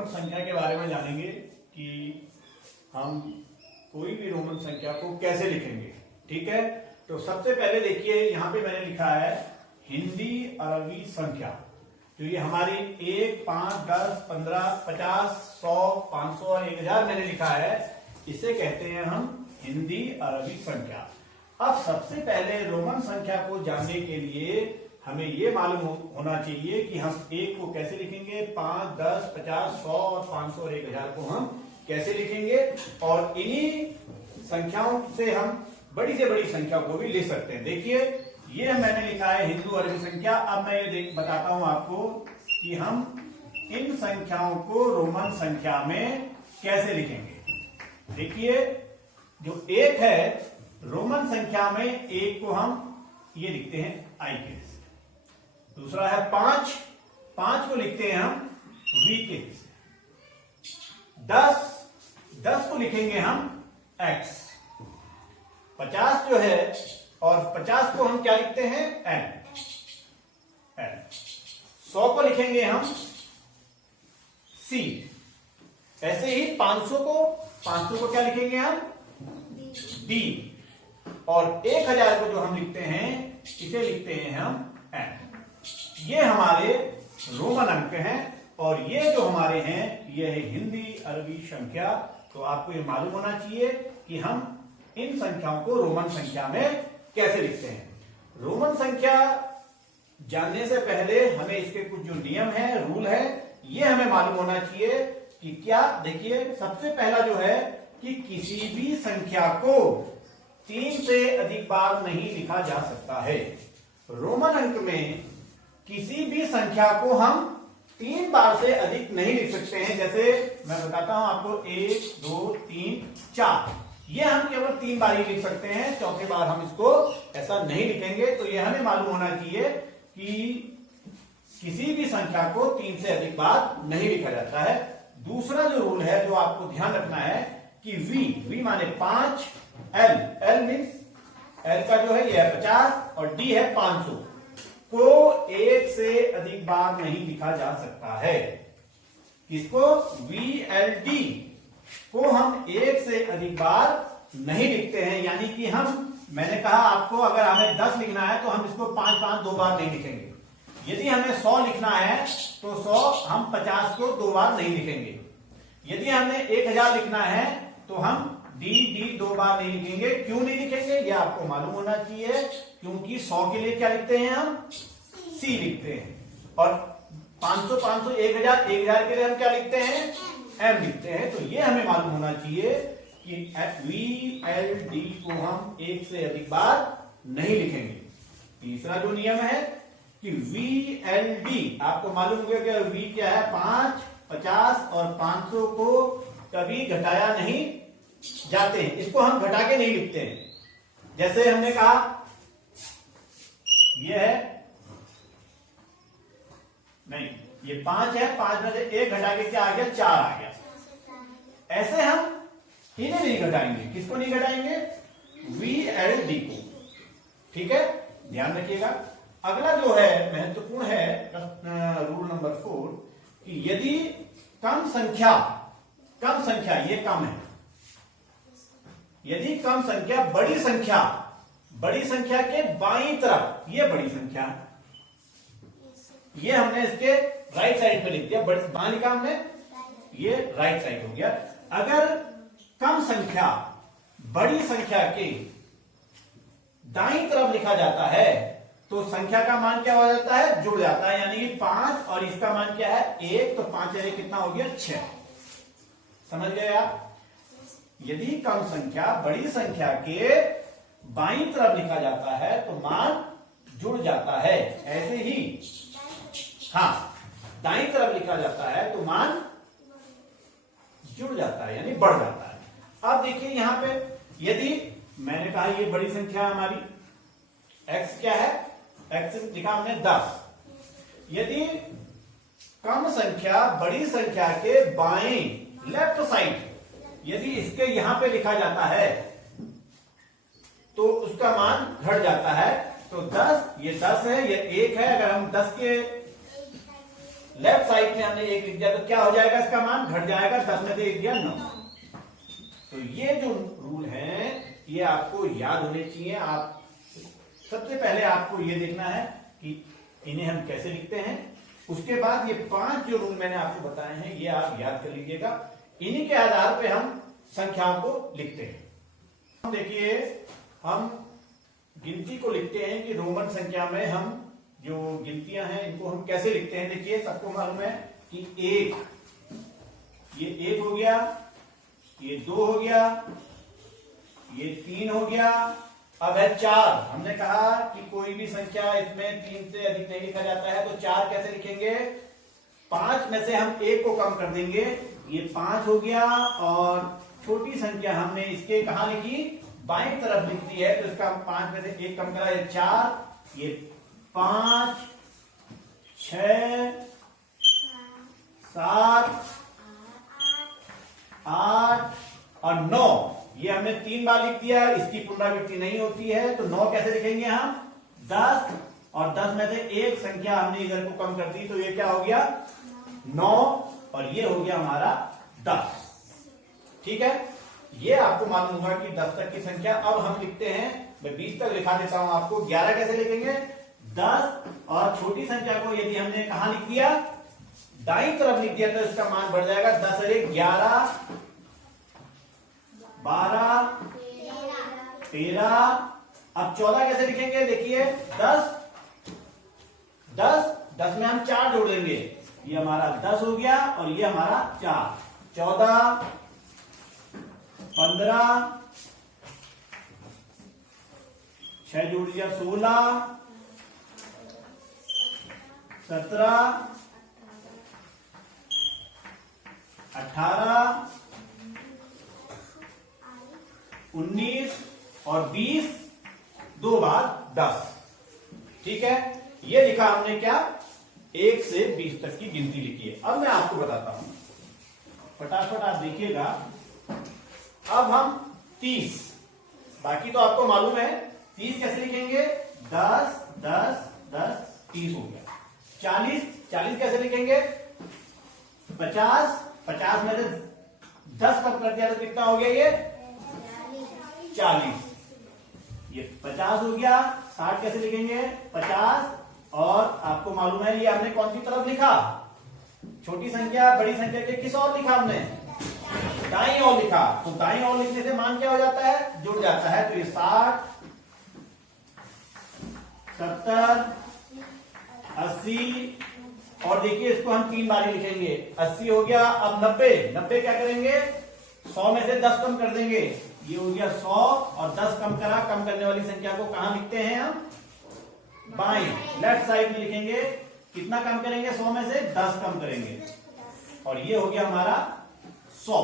Roman संख्या के बारे में जानेंगे कि हम कोई भी रोमन संख्या को कैसे लिखेंगे। ठीक है, तो सबसे पहले देखिए यहाँ पे मैंने लिखा है हिंदी अरबी संख्या। तो ये हमारी 1, 5, 10, 15, 50, 100, 500 और 1000 मैंने लिखा है, इसे कहते हैं हम हिंदी अरबी संख्या। अब सबसे पहले रोमन संख्या को जानने के लिए हमें ये मालूम होना चाहिए कि हम 1 को कैसे लिखेंगे, 5, 10, 50, 100 और 500 और 1000 को हम कैसे लिखेंगे, और इन्हीं संख्याओं से हम बड़ी से बड़ी संख्या को भी लिख सकते हैं। देखिए ये मैंने लिखा है हिंदू अरबी संख्या। अब मैं ये बताता हूं आपको कि हम इन संख्याओं को रोमन संख्या में कैसे लिखेंगे। देखिए जो 1 है रोमन संख्या में 1 को हम ये लिखते हैं आई के से। दूसरा है 5 को लिखते हैं हम वी के से। 10 को लिखेंगे हम एक्स। 50 जो है और 50 को हम क्या लिखते हैं एन। 100 को लिखेंगे हम सी। ऐसे ही 500 को क्या लिखेंगे हम डी। और 1000 को जो हम लिखते हैं इसे लिखते हैं हम एन। ये हमारे रोमन अंक हैं और ये जो हमारे हैं ये है हिंदी अरबी संख्या। तो आपको ये मालूम होना चाहिए कि हम इन संख्याओं को रोमन संख्या में कैसे लिखते हैं। रोमन संख्या जानने से पहले हमें इसके कुछ जो नियम है, रूल है, ये हमें मालूम होना चाहिए कि क्या। देखिए सबसे पहला जो है कि किसी भी संख्या को 3 से अधिक बार नहीं लिखा जा सकता है। रोमन अंक में किसी भी संख्या को हम 3 बार से अधिक नहीं लिख सकते हैं। जैसे मैं बताता हूं आपको 1, 2, 3, 4, ये हम केवल 3 बार ही लिख सकते हैं, चौथे बार हम इसको ऐसा नहीं लिखेंगे। तो ये हमें मालूम होना चाहिए कि किसी भी संख्या को 3 से अधिक बार नहीं लिखा जाता है। दूसरा जो रूल है जो आपको ध्यान रखना है कि वी माने 5, एल मीन्स एल का जो है ये है 50 और डी है 500 को 1 से अधिक बार नहीं लिखा जा सकता है। इसको VLD को हम 1 से अधिक बार नहीं लिखते हैं। यानी कि मैंने कहा आपको अगर हमें 10 लिखना है तो हम इसको 5 2 बार नहीं लिखेंगे। यदि हमें 100 लिखना है तो 100 हम 50 को 2 बार नहीं लिखेंगे। यदि हमें 1000 लिखना है तो हम डी 2 बार नहीं लिखेंगे। क्यों नहीं लिखेंगे ये आपको मालूम होना चाहिए, क्योंकि 100 के लिए क्या लिखते हैं हम सी लिखते हैं, और 500 1000 के लिए हम क्या लिखते हैं एम लिखते हैं। तो ये हमें मालूम होना चाहिए कि VLD को हम 1 से अधिक बार नहीं लिखेंगे। तीसरा जो नियम है कि VLD आपको मालूम होगा कि V क्या है 5, 50 और 500 को कभी घटाया नहीं जाते हैं। इसको हम घटा के नहीं लिखते हैं। जैसे हमने कहा ये है नहीं, ये 5 है, 5 में से 1 घटा के क्या आ गया 4 आ गया। ऐसे हम इन्हें नहीं घटाएंगे। किसको नहीं घटाएंगे VLD को। ठीक है, ध्यान रखिएगा। अगला जो है महत्वपूर्ण है रूल नंबर 4 कि यदि कम संख्या ये कम है, यदि कम संख्या बड़ी संख्या के बाईं तरफ, ये बड़ी संख्या है, ये हमने इसके राइट साइड पे लिख दिया, बाएं लिखा हमने, ये राइट साइड हो गया। अगर कम संख्या बड़ी संख्या के दाईं तरफ लिखा जाता है तो संख्या का मान क्या हो जाता है जुड़ जाता है। यानी कि 5 और इसका मान क्या है 1, तो 5 यानी कितना हो गया 6। समझ गए आप। यदि कम संख्या बड़ी संख्या के बाईं तरफ लिखा जाता है तो मान जुड़ जाता है। ऐसे ही दाईं तरफ लिखा जाता है तो मान जुड़ जाता है यानी बढ़ जाता है। अब देखिए यहां पे यदि मैंने कहा ये बड़ी संख्या हमारी x क्या है, x लिखा हमने 10। यदि कम संख्या बड़ी संख्या के बाएं लेफ्ट साइड यदि इसके यहां पे लिखा जाता है तो उसका मान घट जाता है। तो 10 ये 10 है, ये 1 है। अगर हम 10 के लेफ्ट साइड में हमने 1 लिख दिया तो क्या हो जाएगा, इसका मान घट जाएगा, 10 में से 1 दिया 9। तो ये जो रूल है ये आपको याद होने चाहिए। आप सबसे पहले आपको ये देखना है कि इन्हें हम कैसे लिखते हैं, उसके बाद ये 5 जो रूल मैंने आपको बताए हैं ये आप याद कर लीजिएगा। इन्हीं के आधार पे हम संख्याओं को लिखते हैं। देखिए हम गिनती को लिखते हैं कि रोमन संख्या में हम जो गिनतियां हैं इनको हम कैसे लिखते हैं। देखिए सबको मालूम है कि 1, ये 1 हो गया, ये 2 हो गया, ये 3 हो गया, अब है 4। हमने कहा कि कोई भी संख्या इसमें 3 से अधिक नहीं लिखा जाता है, तो 4 कैसे लिखेंगे, 5 में से हम 1 को कम कर देंगे, ये 5 हो गया। और छोटी संख्या हमने इसके कहा लिखी, बाईं तरफ लिख दी है, तो इसका 5 में से 1 कम करा, ये 4, ये 5, 6, 7, 8 और 9, ये हमने 3 बार लिख दिया, इसकी पुनरावृत्ति नहीं होती है, तो 9 कैसे लिखेंगे हम, 10, और 10 में से 1 संख्या हमने इधर को कम कर दी, तो ये क्या हो गया 9, और ये हो गया हमारा 10। ठीक है, ये आपको मालूम होगा कि 10 तक की संख्या। अब हम लिखते हैं, मैं 20 तक लिखा देता हूं आपको। 11 कैसे लिखेंगे, 10, और छोटी संख्या को यदि हमने कहां लिख दिया, दाईं तरफ लिख दिया, तो इसका मान बढ़ जाएगा 10 और 1 11, 12, 13। अब 14 कैसे लिखेंगे, देखिए 10 में हम 4 जोड़ देंगे, ये हमारा 10 हो गया, और ये हमारा 4, 14, 15, 6 जोड़ दिया 16, 17, 18, 19 और 20, 2 बार 10। ठीक है, ये लिखा हमने क्या, 1 से 20 तक की गिनती लिखी है। अब मैं आपको बताता हूं, फटाफट आप देखिएगा। अब हम 30, बाकी तो आपको मालूम है, 30 कैसे लिखेंगे, 10, 10, 10, 30 हो गया। 40 कैसे लिखेंगे, 50 में से 10 कम कर दिया तो कितना हो गया, ये 40, ये 50 हो गया। 60 कैसे लिखेंगे, 50, और आपको मालूम है ये हमने कौन सी तरफ लिखा, छोटी संख्या बड़ी संख्या के किस और लिखा हमने, दाईं ओर लिखा, तो दाईं ओर लिखने से मान क्या हो जाता है, जुड़ जाता है, तो ये 60, 70, 80, और देखिए इसको हम 3 बार लिखेंगे, 80 हो गया। अब 90 क्या करेंगे, 100 में से 10 कम कर देंगे, ये हो गया 100, और 10 कम करा, कम करने वाली संख्या को कहां लिखते हैं हम, बाएं लेफ्ट साइड में लिखेंगे। कितना कम करेंगे, 100 में से 10 कम करेंगे, और ये हो गया हमारा 100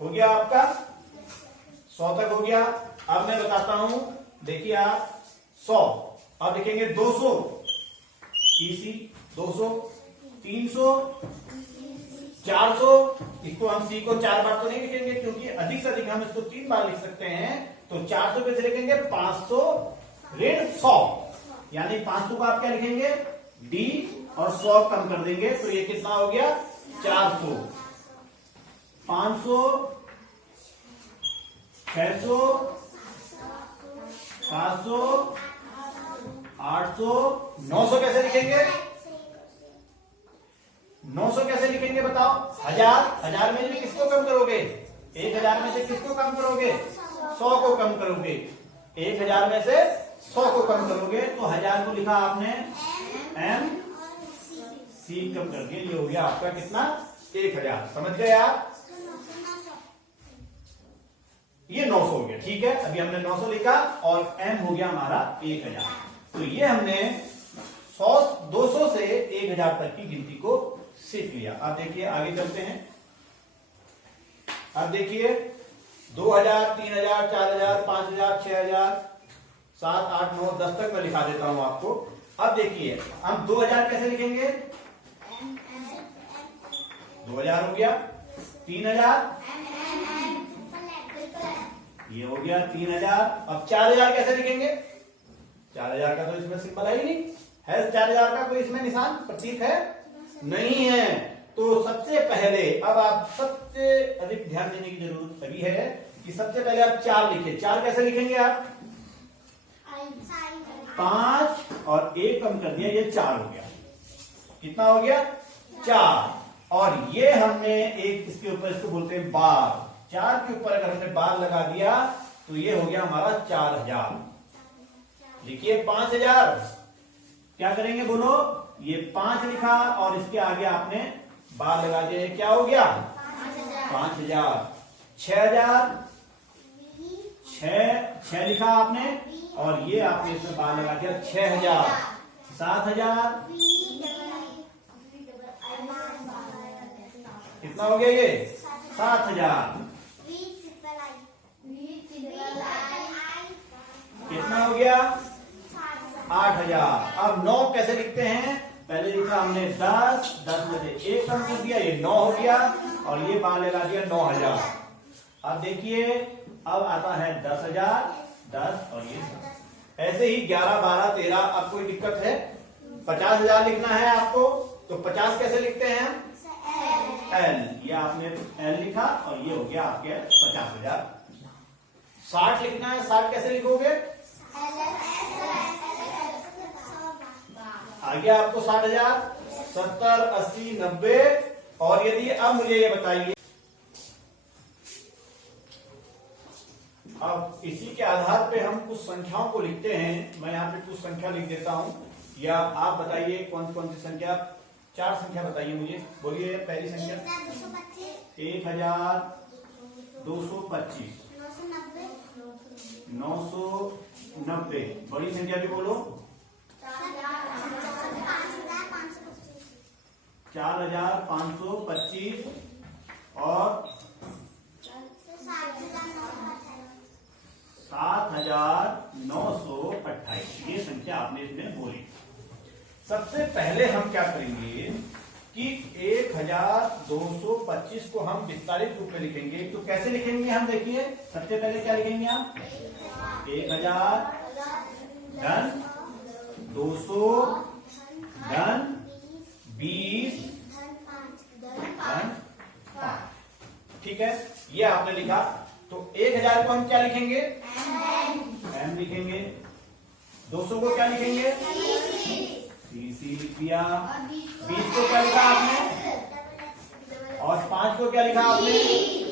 हो गया, आपका 100 तक हो गया। अब मैं बताता हूं, देखिए आप 100, अब लिखेंगे 200, 200, 300, 400, इसको हम सी को 4 बार तो नहीं लिखेंगे, क्योंकि अधिक से अधिक हम इसको 3 बार लिख सकते हैं, तो 400 पे से लिखेंगे 500 ऋण 100, यानी 500 को आप क्या लिखेंगे, डी, और 100 कम कर देंगे, तो ये कितना हो गया, 400, 500, 600, 700, 800, 900 कैसे लिखेंगे, 900 कैसे लिखेंगे बताओ, 1000 में से किसको कम करोगे, 1000 में से किसको कम करोगे, 100 को कम करोगे, 1000 में से 100 को कम करोगे, तो 1000 को लिखा आपने एम सी कम करके, ये हो गया आपका कितना, 1000। समझ गए आप, ये 900 हो गया। ठीक है, अभी हमने 900 लिखा, और एम हो गया हमारा 1000। तो ये हमने 200 से 1000 तक की गिनती को सीख लिया। अब देखिए आगे चलते हैं। अब देखिए 2000, 3000, 4000, 5000, 6000, 7, 8, 9, 10 तक मैं लिखा देता हूं आपको। अब देखिए हम 2000 कैसे लिखेंगे, 2000 हो गया, 3000, ये हो गया 3000। अब 4000 कैसे लिखेंगे, 4000 का तो इसमें सिंबल है ही नहीं है, 4000 का कोई इसमें निशान प्रतीक है नहीं है। तो सबसे पहले अब आप सबसे अधिक ध्यान देने की जरूरत अभी है कि सबसे पहले आप 4 लिखे। 4 कैसे लिखेंगे आप? 5 और 1 कम कर दिया, ये 4 हो गया। कितना हो गया? 4। और ये हमने एक इसके ऊपर, इसको बोलते हैं बार। 4 के ऊपर अगर हमने बार लगा दिया तो ये हो गया हमारा 4000। लिखिए 5000। क्या करेंगे बोलो? ये 5 लिखा और इसके आगे आपने बार लगा दिया, क्या हो गया? 5000। 6000, 6 लिखा आपने और ये आपने इसमें बार लगा दिया 6000। 7000, कितना हो गया ये? 7000। कितना हो गया? 8000। अब 9 कैसे लिखते हैं? पहले लिखा हमने 10, 10 में से 1 कम कर दिया, ये 9 हो गया और ये बार लगा दिया 9000। अब देखिए अब आता है 10000, 10 और ये 10। ऐसे ही 11, 12, 13। अब कोई दिक्कत है? 50000 लिखना है आपको, तो 50 कैसे लिखते हैं? एल। ये आपने एल लिखा और ये हो गया आपके 50000। 60 लिखना है, 60 कैसे लिखोगे? आ गया आपको 60,000। 70, 80, 90। और यदि अब मुझे ये बताइए, अब इसी के आधार पे हम कुछ संख्याओं को लिखते हैं। मैं यहाँ पे कुछ संख्या लिख देता हूं, या आप बताइए कौन कौन सी संख्या। 4 संख्या बताइए मुझे, बोलिए। पहली संख्या 1225, 990। बड़ी संख्या भी बोलो। 4525 और 7928। ये संख्या आपने इसमें बोली। सबसे पहले हम क्या करेंगे कि 1225 को हम विस्तारित रूप में लिखेंगे। तो कैसे लिखेंगे हम? देखिए सबसे पहले क्या लिखेंगे हम? 1000 धन 200 धन 20 धन 5। ठीक है, ये आपने लिखा। तो 1000 को हम क्या लिखेंगे? एम लिखेंगे। 200 को क्या लिखेंगे? सी लिख दिया। 20 को क्या लिखा आपने? और 5 को क्या लिखा आपने?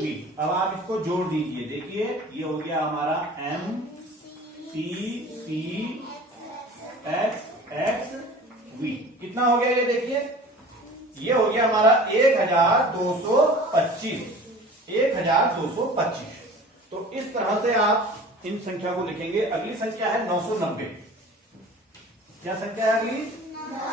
वी। अब आप इसको जोड़ दीजिए। देखिए ये हो गया हमारा M C C X X V. कितना हो गया ये? देखिए ये हो गया हमारा 1225। 1225। तो इस तरह से आप इन संख्या को लिखेंगे। अगली संख्या है 990। क्या संख्या है अगली?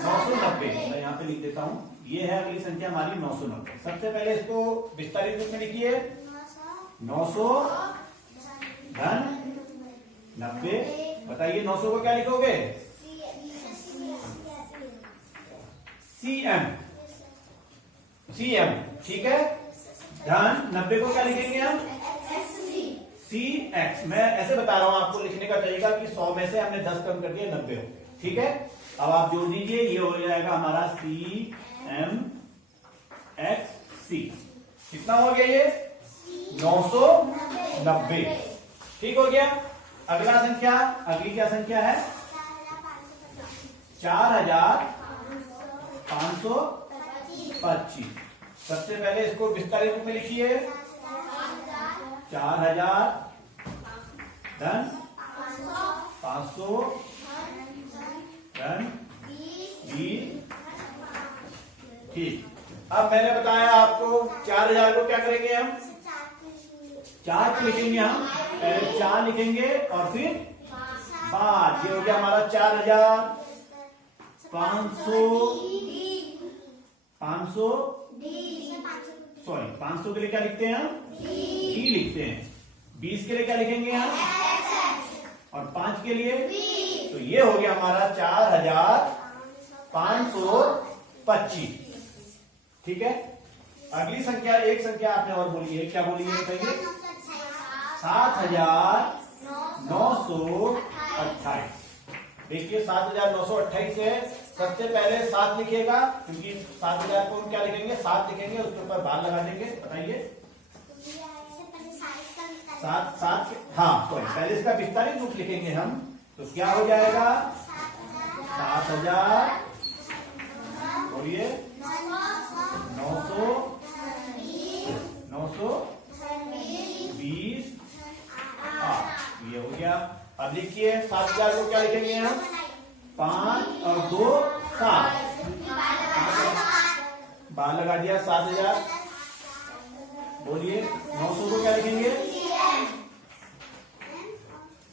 990। मैं यहां पे लिख देता हूं। ये है अगली संख्या हमारी 990। सबसे पहले इसको विस्तारित रूप में लिखिए। 900 धन 90। बताइए 900 को क्या लिखोगे? CM। ठीक है। धन 90 को क्या लिखेंगे हम? CX। मैं ऐसे बता रहा हूं आपको लिखने का तरीका कि 100 में से हमने 10 कम कर दिया, 90 हो गए। ठीक है, अब आप जोड़ दीजिए। ये हो जाएगा हमारा CMXC। कितना हो गया ये? 990। ठीक हो गया। अगला संख्या, अगली क्या संख्या है? 4525। सबसे पहले इसको विस्तारित रूप में लिखिए। 4000 धन 500 धन 20। ठीक। अब मैंने बताया आपको 4000 को क्या करेंगे हम? 4 लिखेंगे हम। पहले 4 लिखेंगे और फिर 5। ये हो गया हमारा 4500 500 के लिए क्या लिखते हैं हम? डी लिखते हैं। 20 के लिए क्या लिखेंगे हम? और 5 के लिए? तो ये हो गया हमारा 4525। ठीक है। अगली संख्या, एक संख्या आपने और बोली है। क्या बोली है बताइए? 7928। देखिए 7928 है। सबसे पहले 7 लिखिएगा, क्योंकि 7000 को हम क्या लिखेंगे, 7 लिखेंगे, उसके ऊपर बार लगा देंगे। बताइए 7 हाँ सॉरी, पहले इसका विस्तारित रूप लिखेंगे हम, तो क्या हो जाएगा 7000, बोलिए 920, ये हो गया। अब लिखिए 7000 को क्या लिखेंगे हम, 5 और 2 7, बार लगा दिया 7000। बोलिए 900 को क्या लिखेंगे,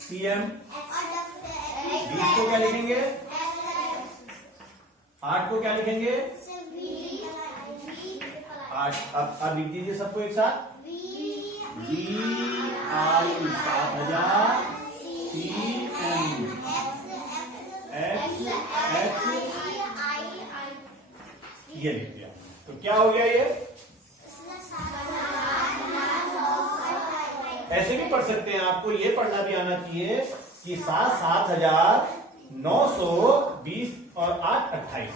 CM। 20 को क्या लिखेंगे, 8 को क्या लिखेंगे, 8। अब लिख दीजिए सबको एक साथ, VI 7000, CM X ये लिख दिया। तो क्या हो गया ये, ऐसे भी पढ़ सकते हैं, आपको ये पढ़ना भी आना चाहिए कि 7,920 और 8 28,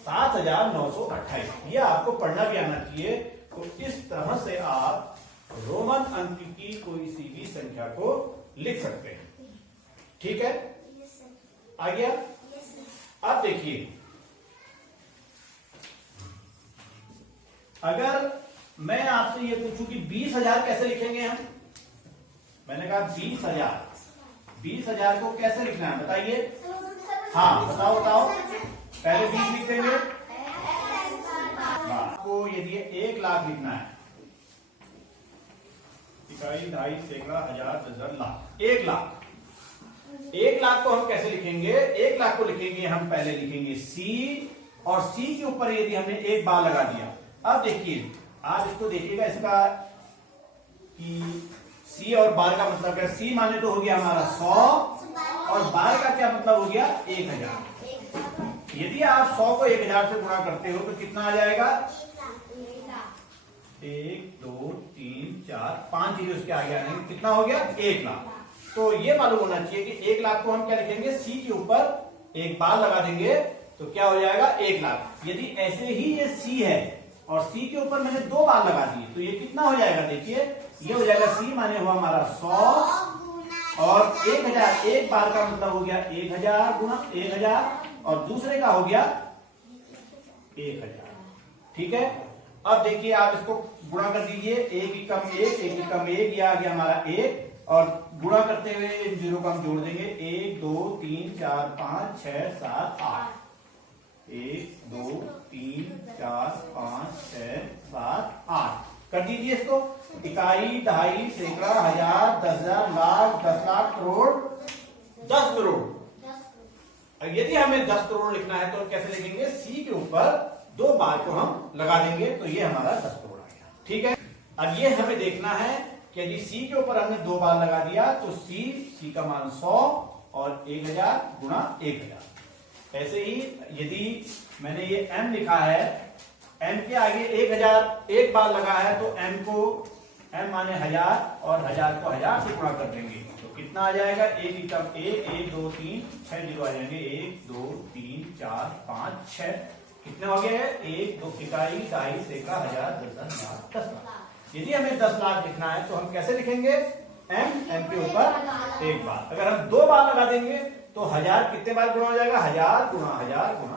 7,928, ये आपको पढ़ना भी आना चाहिए। तो इस तरह से आप रोमन अंक की कोई सी भी संख्या को लिख सकते हैं। ठीक है, आ गया। अब देखिए, अगर मैं आपसे ये पूछूं कि 20,000 कैसे लिखेंगे हम, मैंने कहा 20,000 को कैसे लिखना है बताइए। हाँ बताओ, पहले 20 लिख देंगे। आपको यदि 1 लाख लिखना है, इकाई, ढाई, सैकड़ा, हजार, दस, लाख, 1 लाख। 1 लाख को हम कैसे लिखेंगे, 1 लाख को लिखेंगे हम, पहले लिखेंगे C, और C के ऊपर यदि हमने एक बार लगा दिया। अब देखिए, आप इसको देखिएगा, इसका कि C और बार का मतलब क्या, C माने तो हो गया हमारा 100, और बार का क्या मतलब हो गया 1000। यदि आप 100 को 1000 से गुणा करते हो तो कितना आ जाएगा, 1 2 3 4 5 जीरो उसके आगे आएंगे, कितना हो गया 1 लाख। तो ये मालूम होना चाहिए कि 1 लाख को हम क्या लिखेंगे, C के ऊपर एक बार लगा देंगे तो क्या हो जाएगा 1 लाख। यदि ऐसे ही ये C है और C के ऊपर मैंने 2 बार लगा दिए तो ये कितना हो जाएगा, देखिए ये हो जाएगा C माने हुआ हमारा 100 और 1000, एक बार का मतलब हो गया 1000 गुना 1000, और दूसरे का हो गया 1000। ठीक है, अब देखिए आप इसको गुणा कर दीजिए, 1 की कम 1, 1 की कम 1, यह आ गया हमारा 1, और गुणा करते हुए इन जीरो को हम जोड़ देंगे, 1 2 3 4 5 6 7 8, 1 2 3 4 5 6 7 8 कर दीजिए इसको। इकाई, दहाई, सैकड़ा, हजार, 10,000, लाख, 10 लाख, करोड़, 10 करोड़। यदि हमें 10 करोड़ लिखना है तो हम कैसे लिखेंगे, C के ऊपर 2 बार को हम लगा देंगे, तो ये हमारा 10 करोड़ आ गया। ठीक है, अब ये हमें देखना है कि यदि C के ऊपर हमने 2 बार लगा दिया तो C का मान 100 और 1000 गुणा 1000। ऐसे ही यदि मैंने ये M लिखा है, M के आगे 1000 एक बार लगा है तो M को, M माने 1000, और 1000 को 1000 से गुणा कर देंगे तो कितना आ जाएगा, 1 की कम 1, 1 2 3 6 जीरो आ जाएंगे, 1 2 3 4 5 6, कितने हो गए, 1 2 इकाई, ढाई, सैकड़ा, हजार, 10,000, लाख, 10 लाख। यदि हमें 10 लाख लिखना है तो हम कैसे लिखेंगे, M के ऊपर एक बार। अगर हम 2 बार लगा देंगे तो 1000 कितने बार गुणा हो जाएगा, 1000 गुणा 1000 गुणा